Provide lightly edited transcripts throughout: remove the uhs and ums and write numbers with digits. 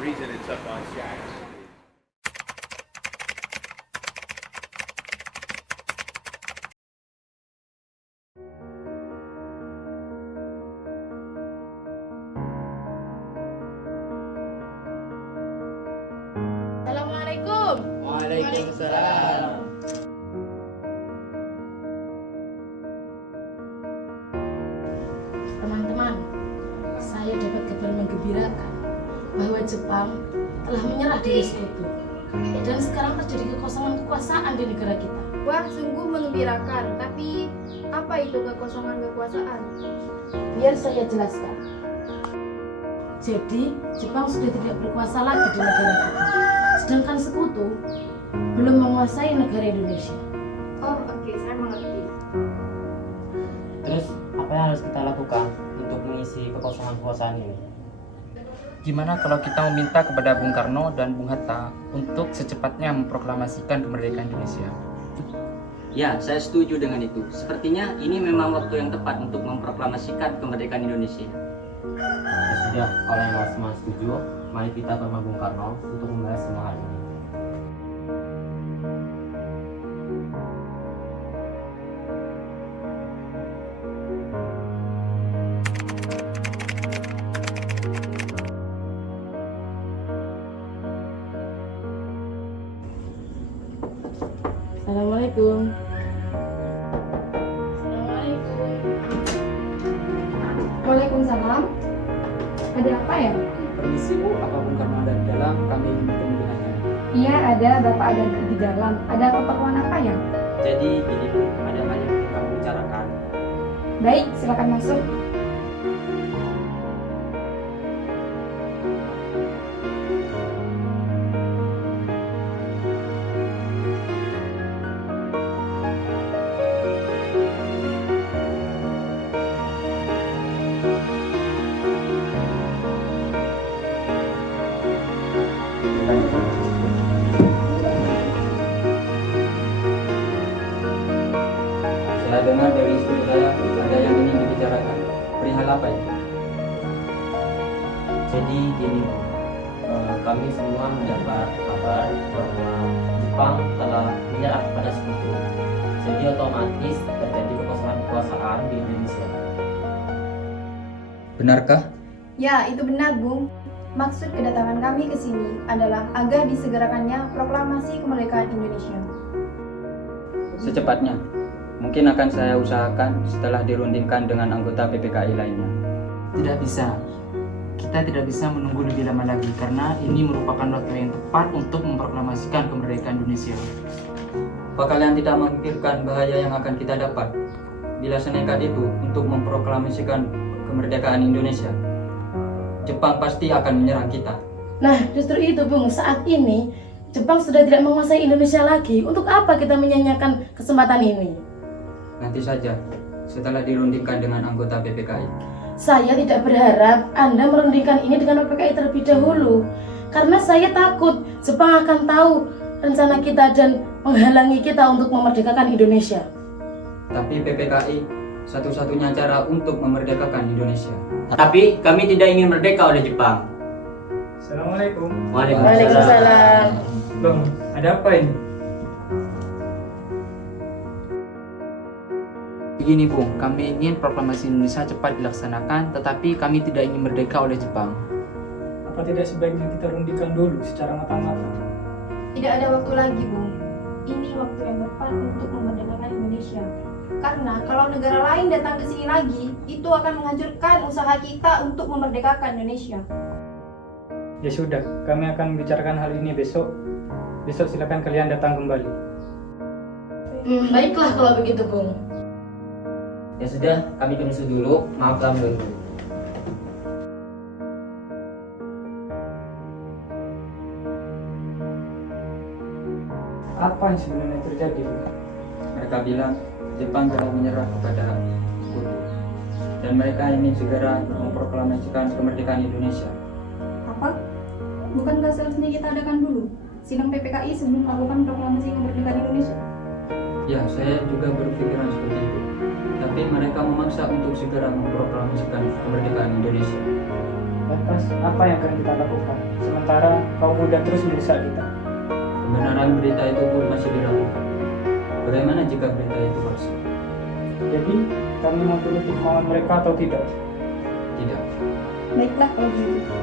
reason it's up on status. Assalamualaikum. Waalaikumsalam. Teman-teman, saya dapat kabar menggembirakan bahwa Jepang telah menyerah dari sekutu dan sekarang terjadi kekosongan kekuasaan di negara kita. Wah, sungguh mengembirakan. Tapi apa itu kekosongan kekuasaan? Biar saya jelaskan. Jadi, Jepang sudah tidak berkuasa lagi di negara kita, sedangkan sekutu belum menguasai negara Indonesia. Oh, oke, saya mengerti. Terus apa yang harus kita lakukan untuk mengisi kekosongan kekuasaan ini? Gimana kalau kita meminta kepada Bung Karno dan Bung Hatta untuk secepatnya memproklamasikan kemerdekaan Indonesia? Ya, saya setuju dengan itu. Sepertinya ini memang waktu yang tepat untuk memproklamasikan kemerdekaan Indonesia. Ya sudah, kalau yang semua setuju, mari kita ke rumah Bung Karno untuk membahas semua hal ini. Assalamualaikum. Assalamualaikum. Waalaikumsalam. Ada apa ya? Permisi Bu, apa Bung Karno ada di dalam? Kami ingin bertemu dengannya. Iya, ada. Bapak ada di dalam. Ada keperluan apa ya? Jadi gini Bu, ada banyak yang kami bicarakan. Baik, silakan masuk. Saya dengar dari istri saya ada yang ingin dibicarakan. Perihal apa itu? Jadi gini Bu, kami semua mendapat kabar bahwa Jepang telah menyerah pada sekutu. Jadi otomatis terjadi kekosongan kekuasaan di Indonesia. Benarkah? Ya, itu benar, Bung. Maksud kedatangan kami ke sini adalah agar disegerakannya proklamasi kemerdekaan Indonesia. Secepatnya. Mungkin akan saya usahakan setelah dirundingkan dengan anggota PPKI lainnya. Tidak bisa. Kita tidak bisa menunggu lebih lama lagi karena ini merupakan waktu yang tepat untuk memproklamasikan kemerdekaan Indonesia. Apa kalian tidak memikirkan bahaya yang akan kita dapat bila senekat itu untuk memproklamasikan kemerdekaan Indonesia? Jepang pasti akan menyerang kita. Nah, justru itu Bung, saat ini Jepang sudah tidak menguasai Indonesia lagi. Untuk apa kita menyanyiakan kesempatan ini? Nanti saja, setelah dirundingkan dengan anggota PPKI. Saya tidak berharap Anda merundingkan ini dengan PPKI terlebih dahulu. Karena saya takut Jepang akan tahu rencana kita dan menghalangi kita untuk memerdekakan Indonesia. Tapi PPKI satu-satunya cara untuk memerdekakan Indonesia. Tapi kami tidak ingin merdeka oleh Jepang. Assalamualaikum. Waalaikumsalam. Bang, ada apa ini? Begini Bung, kami ingin proklamasi Indonesia cepat dilaksanakan, tetapi kami tidak ingin merdeka oleh Jepang. Apa tidak sebaiknya kita rundingkan dulu secara matang-matang? Tidak ada waktu lagi, Bung. Ini waktu yang tepat untuk memerdekakan Indonesia. Karena kalau negara lain datang ke sini lagi, itu akan menghancurkan usaha kita untuk memerdekakan Indonesia. Ya sudah, kami akan membicarakan hal ini besok. Besok silakan kalian datang kembali. Baiklah kalau begitu Bung. Ya sudah, kami permisi dulu. Maaf ganggu. Apa yang sebenarnya terjadi? Mereka bilang Jepang telah menyerah kepada sekutu dan mereka ingin segera memproklamasikan kemerdekaan Indonesia. Apa? Bukankah seharusnya kita adakan dulu sidang PPKI sebelum melakukan proklamasi kemerdekaan Indonesia? Ya, saya juga berpikiran seperti itu. Tapi mereka memaksa untuk segera memproklamasikan kemerdekaan Indonesia. Lantas, apa yang akan kita lakukan? Sementara kaum muda terus mendesak kita. Kebenaran berita itu pun masih diragukan. Bagaimana jika berita itu palsu? Jadi, kami mau turuti kemauan mereka atau tidak? Tidak. Baiklah kalau gitu.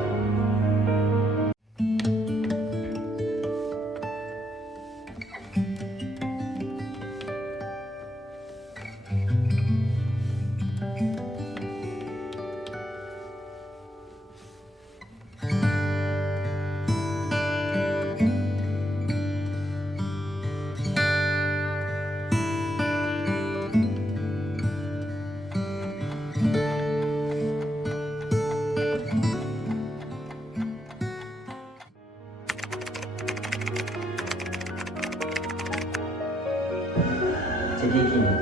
Jadi gini,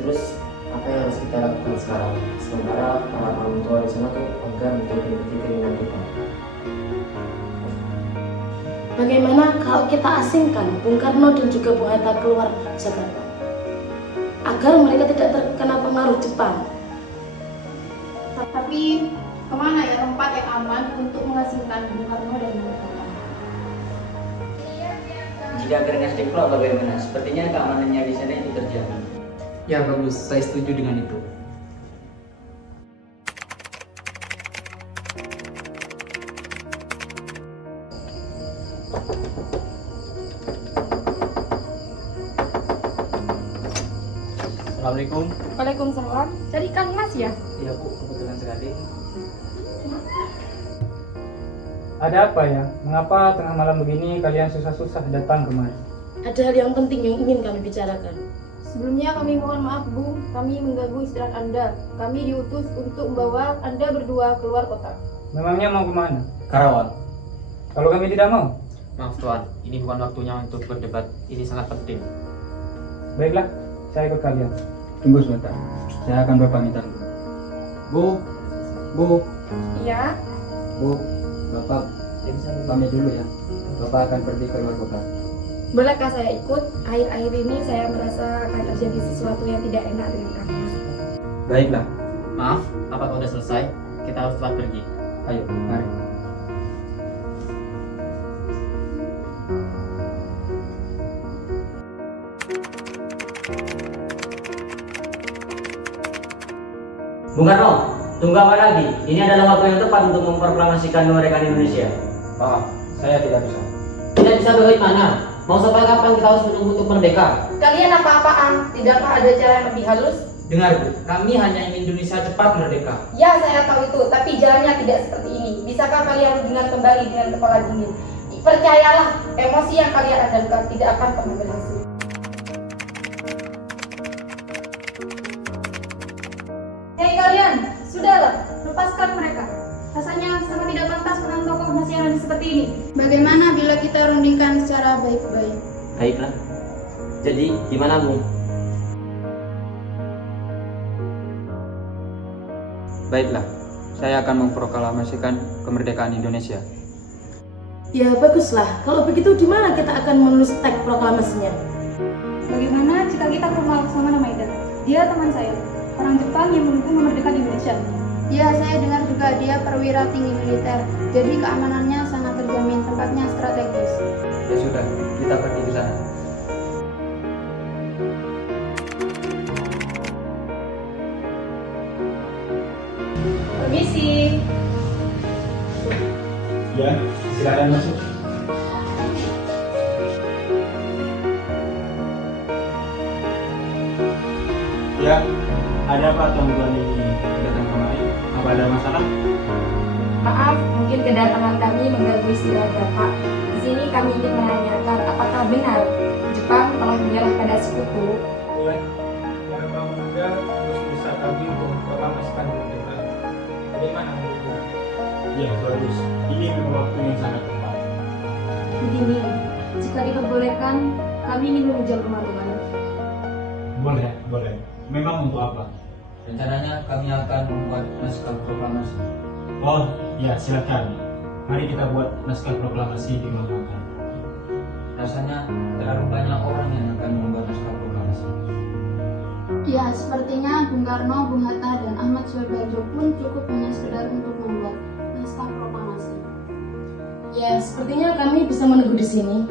terus apa yang harus kita lakukan sekarang? Sementara para orang tua di sana tuh enggan untuk mengikuti keinginan kita. Bagaimana kalau kita asingkan Bung Karno dan juga Bung Hatta keluar Jakarta? Agar mereka tidak terkena pengaruh Jepang. Tapi kemana ya tempat yang aman untuk mengasingkan Bung Karno dan Bung Hatta? Jika Gernas diplot bagaimana? Sepertinya keamanannya di sana itu terjamin. Ya bagus, saya setuju dengan itu. Assalamualaikum. Waalaikumsalam. Cari Kang Mas ya? Iya Bu, kebetulan sekali. Ada apa ya? Mengapa tengah malam begini kalian susah-susah datang kemari? Ada hal yang penting yang ingin kami bicarakan. Sebelumnya kami mohon maaf Bu, kami mengganggu istirahat Anda. Kami diutus untuk membawa Anda berdua keluar kota. Memangnya mau kemana? Karawang. Kalau kami tidak mau? Maaf Tuan, ini bukan waktunya untuk berdebat. Ini sangat penting. Baiklah, saya ikut kalian. Tunggu sebentar, saya akan berpamitan. Bu, Iya. Bu, Bapak pamit dulu ya. Bapak akan pergi ke luar kota. Bolehkah saya ikut? Akhir-akhir ini saya merasa akan terjadi sesuatu yang tidak enak dengan Kang Mas. Baiklah, Maaf, apakah sudah selesai? Kita harus cepat pergi. ayo, mari. Bung Karno, tunggu apa lagi? Ini adalah waktu yang tepat untuk memproklamasikan kemerdekaan Indonesia. Maaf, saya tidak bisa. Tidak bisa bagaimana? Mau sampai kapan kita harus menunggu untuk merdeka? Kalian apa-apaan? Tidakkah ada cara yang lebih halus? Dengar Bu, kami hanya ingin Indonesia cepat merdeka. Ya, saya tahu itu, tapi jalannya tidak seperti ini. Bisakah kalian dengar kembali dengan kepala dingin? Percayalah, emosi yang kalian andalkan tidak akan pernah berhasil. Hei kalian, sudahlah, lepaskan mereka. Rasanya sangat tidak pantas menang tokoh nasionalis seperti ini. Bagaimana bila kita rundingkan secara baik-baik? Baiklah. Jadi, gimana Bu? Baiklah, saya akan memproklamasikan kemerdekaan Indonesia. Ya, baguslah. Kalau begitu, di mana kita akan menulis teks proklamasinya? Bagaimana jika kita ke rumah Laksamana Maeda? Dia teman saya, orang Jepang yang mendukung kemerdekaan Indonesia. Ya, saya dengar juga dia perwira tinggi militer, jadi keamanannya sangat terjamin, tempatnya strategis. Ya sudah, kita pergi ke sana. Permisi. Ya, silakan masuk. Ya, ada apa tuan-tuan ini datang kemari? Apa ada masalah? Maaf, mungkin kedatangan kami mengganggu istirahat Bapak. Di sini kami ingin menanyakan apakah benar Jepang telah menyerah pada sekutu. Ya, para kaum muda terus bisa kami untuk memproklamasikan kemerdekaan. Bagaimana menurutmu? Ya, bagus. Ini memang waktu yang sangat tepat. Begini, jika diperbolehkan, kami ingin meminjam rumah Tuhan. Boleh, boleh. Memang untuk apa? Rencananya kami akan membuat naskah proklamasi. Oh, ya silakan. Mari kita buat naskah proklamasi di rumah makan. Rasanya terlalu banyak orang yang akan membuat naskah proklamasi. Ya, sepertinya Bung Karno, Bung Hatta, dan Ahmad Suharto pun cukup hanya sekedar untuk membuat. naskah proklamasi. Ya, sepertinya kami bisa menunggu di sini.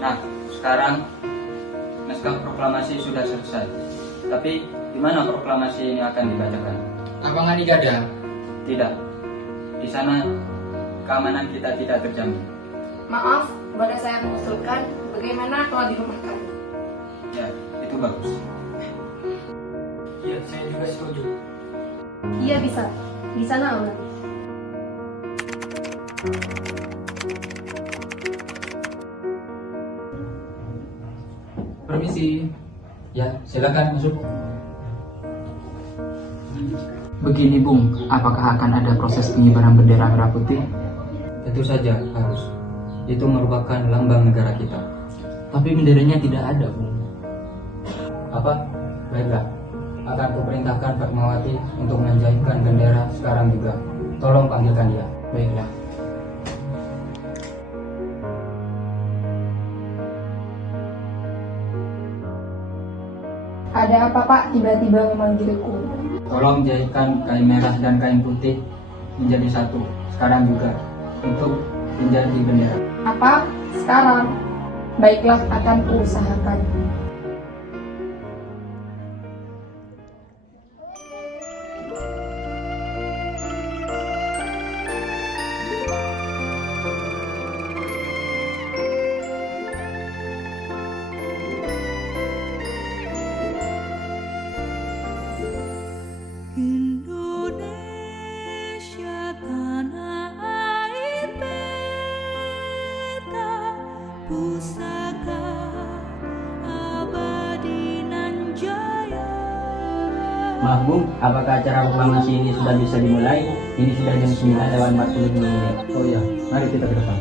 Nah, sekarang naskah proklamasi sudah selesai. Tapi di mana proklamasi ini akan dibacakan? Lapangan Igada. Tidak. Di sana keamanan kita tidak terjamin. Maaf, boleh saya mengusulkan bagaimana kalau di rumah kami? Ya, itu bagus. Iya, saya juga setuju. Iya bisa, di sana aman. Permisi. Ya, silakan masuk. Begini Bung, apakah akan ada proses pengibaran bendera merah putih? Tentu saja harus. Itu merupakan lambang negara kita. Tapi benderanya tidak ada Bung. Apa? Baiklah. Akan kuperintahkan Fatmawati untuk menjahitkan bendera sekarang juga. Tolong panggilkan dia. Baiklah. Ada apa Pak tiba-tiba memanggilku? Tolong jahitkan kain merah dan kain putih menjadi satu. Sekarang juga. Untuk menjadi bendera. Apa? Sekarang? Baiklah, akan kuusahakan. Indonesia tanah air beta, pusaka abadi nan jaya. Maaf Bu, apakah acara proklamasi ini sudah bisa dimulai? Ini sudah jam 9:45. Oh ya, mari kita ke depan.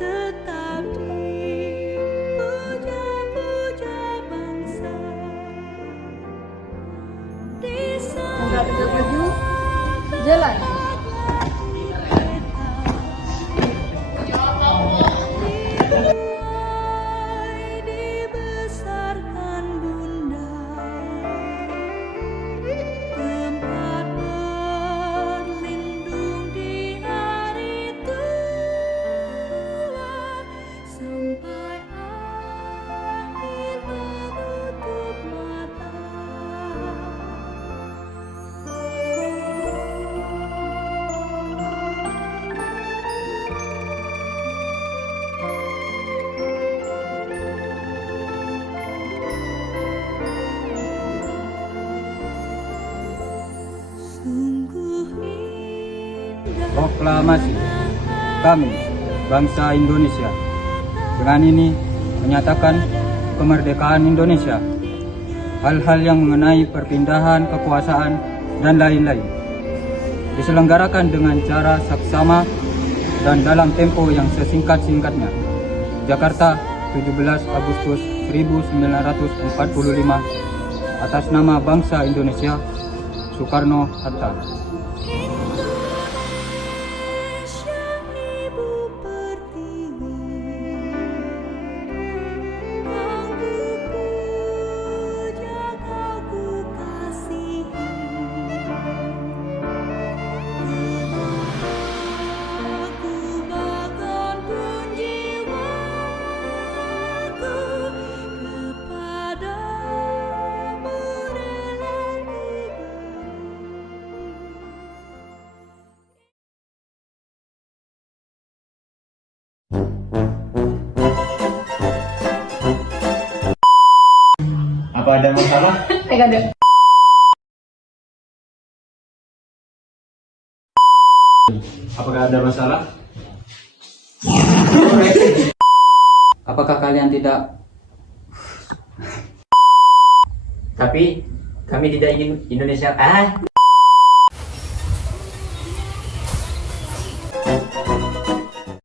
Tetap dipuja-puja bangsa. Tanggal 27, jalan. Dibesarkan Bunda, tempat berlindung di hari tua, sampai akhir menutup mata. Sungguh indah Proklamasi. Kami, bangsa Indonesia, dengan ini menyatakan kemerdekaan Indonesia. Hal-hal yang mengenai perpindahan kekuasaan dan lain-lain diselenggarakan dengan cara saksama dan dalam tempo yang sesingkat-singkatnya. Jakarta, 17 Agustus 1945, atas nama bangsa Indonesia, Soekarno-Hatta. Indonesia ibu pertiwi, kau ku puja, kau ku kasihi. Aku bahkan pun jiwaku kepadamu rela ku Apa ada masalah? Tidak ada. Apakah ada masalah? Apakah kalian tidak? Kami tidak ingin Indonesia